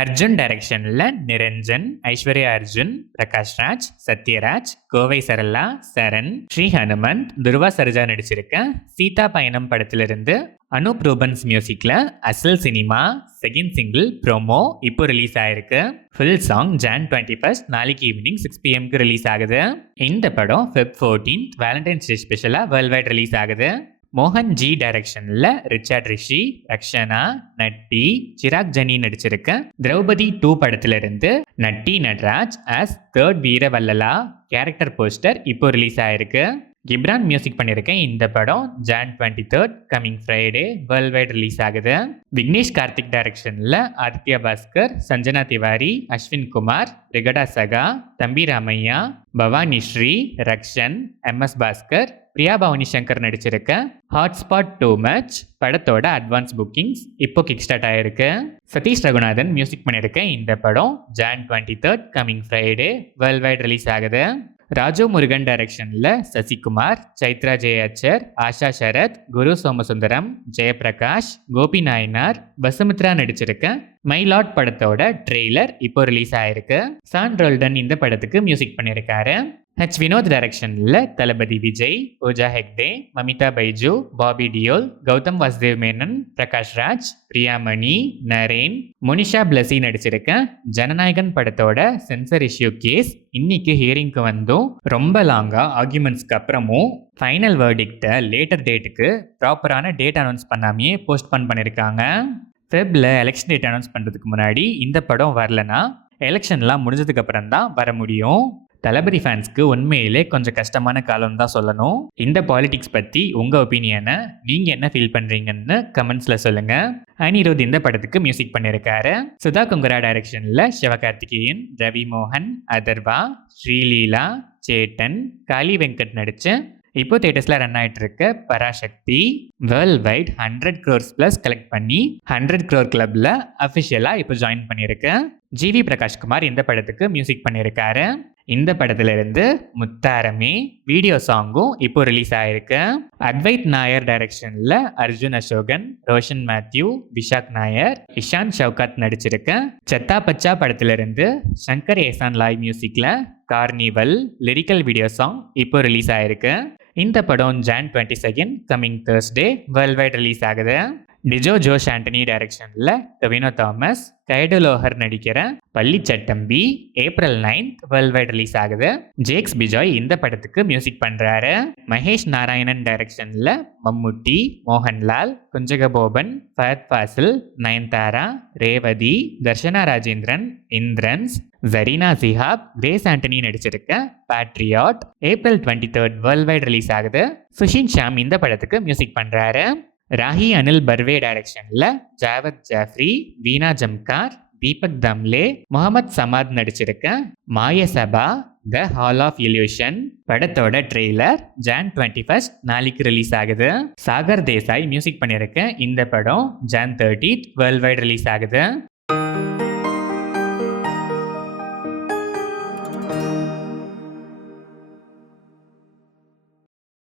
அர்ஜுன் டைரக்ஷன்ல நிரஞ்சன், ஐஸ்வர்யா அர்ஜுன், பிரகாஷ் ராஜ், சத்யராஜ், கோவை சரளா, சரண், ஸ்ரீ ஹனுமந்த், துருவா சரோஜா நடிச்சிருக்க சீதா பயணம் படத்திலிருந்து அனூப் ரூபன்ஸ் மியூசிக்ல அசல் சினிமா செகண்ட் சிங்கிள் ப்ரோமோ இப்போ ரிலீஸ் ஆயிருக்கு. ஃபுல் சாங் ஜான் 21 நாளைக்கு ஈவினிங் 6 PM ரிலீஸ் ஆகுது. இந்த படம் Feb 14 வேலண்டைன்ஸ் டே ஸ்பெஷலா வேர்ல்ட் வைட் ரிலீஸ் ஆகுது. மோகன் ஜி டைரக்ஷன்ல ரிச்சர்ட் ரிஷி, ரக்ஷனா, நட்டி, சிராக் ஜனி நடிச்சிருக்க திரௌபதி 2 படத்திலிருந்து Natty Natraj as third Veeravallala character poster இப்போ ரிலீஸ் ஆயிருக்கு. கிப்ரான் மியூசிக் பண்ணியிருக்க இந்த படம் Jan 23 coming Friday world wide release ஆகுது. விக்னேஷ் கார்த்திக் டைரக்ஷன்ல ஆதித்யா பாஸ்கர், சஞ்சனா திவாரி, அஸ்வின் குமார், ரிகடா சகா, தம்பி ராமையா, பவானி ஸ்ரீ, ரக்ஷன், MS பாஸ்கர், பிரியா பவானி சங்கர் நடிச்சிருக்க ஹாட்ஸ்பாட் டூ மச் படத்தோட அட்வான்ஸ் புக்கிங்ஸ் இப்போ கிக் ஸ்டார்ட் ஆயிருக்கு. சதீஷ் ரகுநாதன் மியூசிக் பண்ணியிருக்க இந்த படம் Jan 23 coming Friday world wide release ஆகுது. ராஜு முருகன் டைரக்ஷன்ல சசிகுமார், சைத்ரா ஜெயச்சர், ஆஷா சரத், குரு சோமசுந்தரம், ஜெயபிரகாஷ், கோபி நாயனார், வசுமித்ரா நடிச்சிருக்க மைலாட் படத்தோட ட்ரெய்லர் இப்போ ரிலீஸ் ஆயிருக்கு. சான் ரோல்டன் இந்த படத்துக்கு மியூசிக் பண்ணியிருக்காரு. வினோத் டைரக்ஷன்ல தளபதி விஜய், பூஜா ஹெக்டே, மமிதா பைஜு, பாபி டியோல், கௌதம் வாசுதேவ் மேனன், பிரகாஷ் ராஜ், பிரியாமணி, நரேன், மோனிஷா பிளஸி நடிச்சிருக்க ஜனநாயகன் படத்தோட சென்சர் இஷ்யூ கேஸ் இன்னைக்கு ஹியரிங்க்கு வந்தும் ரொம்ப லாங்கா ஆர்குமெண்ட்ஸ்க்கு அப்புறமும் ஃபைனல் வேர்டிக்ட லேட்டர் டேட்டுக்கு ப்ராப்பரான டேட் அனௌன்ஸ் பண்ணாமையே போஸ்ட்போன் பண்ணியிருக்காங்க. ஃபெப்ல எலெக்ஷன் டேட் அனௌன்ஸ் பண்ணுறதுக்கு முன்னாடி இந்த படம் வரலனா எலெக்ஷன்லாம் முடிஞ்சதுக்கு அப்புறம் தான் வர முடியும். தளபதி ஃபேன்ஸ்க்கு உண்மையிலே கொஞ்சம் கஷ்டமான காலம் தான் சொல்லணும். இந்த பாலிடிக்ஸ் பற்றி உங்கள் ஒப்பீனியனை நீங்கள் என்ன ஃபீல் பண்ணுறீங்கன்னு கமெண்ட்ஸில் சொல்லுங்கள். அனிருத் இந்த படத்துக்கு மியூசிக் பண்ணியிருக்காரு. சுதா குங்கரா டைரக்ஷனில் சிவகார்த்திகேயன், ரவி மோகன், அதர்வா, ஸ்ரீலீலா, சேட்டன், காளி வெங்கட் நடித்து இப்போ தியேட்டர்ஸில் ரன் ஆகிட்டு இருக்க Parasakthi world wide 100 crores plus collect பண்ணி 100 crore கிளப்ல அஃபிஷியலாக இப்போ ஜாயின் பண்ணியிருக்கு. ஜிவி பிரகாஷ்குமார் இந்த படத்துக்கு மியூசிக் பண்ணியிருக்காரு. இந்த படத்துல இருந்து முத்தாரமே வீடியோ சாங்கும் இப்போ ரிலீஸ் ஆயிருக்கு. அத்வைத் நாயர் டைரக்ஷன்ல அர்ஜுன் அசோகன், ரோஷன் மேத்யூ, விஷாக் நாயர், இஷான் ஷவுகாத் நடிச்சிருக்க செத்தா பச்சா படத்துல இருந்து சங்கர் ஏசான் லாய் மியூசிக்ல கார்னிவல் லிரிக்கல் வீடியோ சாங் இப்போ ரிலீஸ் ஆயிருக்கு. இந்த படம் John 22 coming Thursday world wide release ஆகுது. டிஜோ ஜோஷ் ஆண்டனி டைரக்ஷன்ல டொவினோ தாமஸ், கைடு லோஹர் நடிக்கிற பள்ளி Chattampi April 9 world wide release ஆகுது. ஜேக்ஸ் பிஜாய் இந்த படத்துக்கு மியூசிக் பண்றாரு. மகேஷ் நாராயணன் டைரக்ஷன்ல மம்முட்டி, மோகன்லால், குஞ்சகபோபன், ஃபஹத் ஃபாசில், நயன்தாரா, ரேவதி, தர்ஷனா ராஜேந்திரன், இந்திரன்ஸ், ஜரீனா சிஹாப், கிரேஸ் ஆண்டனி நடிச்சிருக்க patriot April 23 world wide release ஆகுது. சுஷின் ஷாம் இந்த படத்துக்கு மியூசிக் பண்றாரு. ராஹி அனில் பர்வே டைரக்ஷன்ல ஜாவத் ஜாஃப்ரி, வீணா ஜம்கார், தீபக் தம்லே, முகமது சமாத் நடிச்சிருக்க Mayasabha the hall of illusion படத்தோட ட்ரெய்லர் ஜான் 21 நாளைக்கு ரிலீஸ் ஆகுது. சாகர் தேசாய் மியூசிக் பண்ணியிருக்க இந்த படம் ஜான் 30 வேர்ல்ட் வைட் ரிலீஸ் ஆகுது.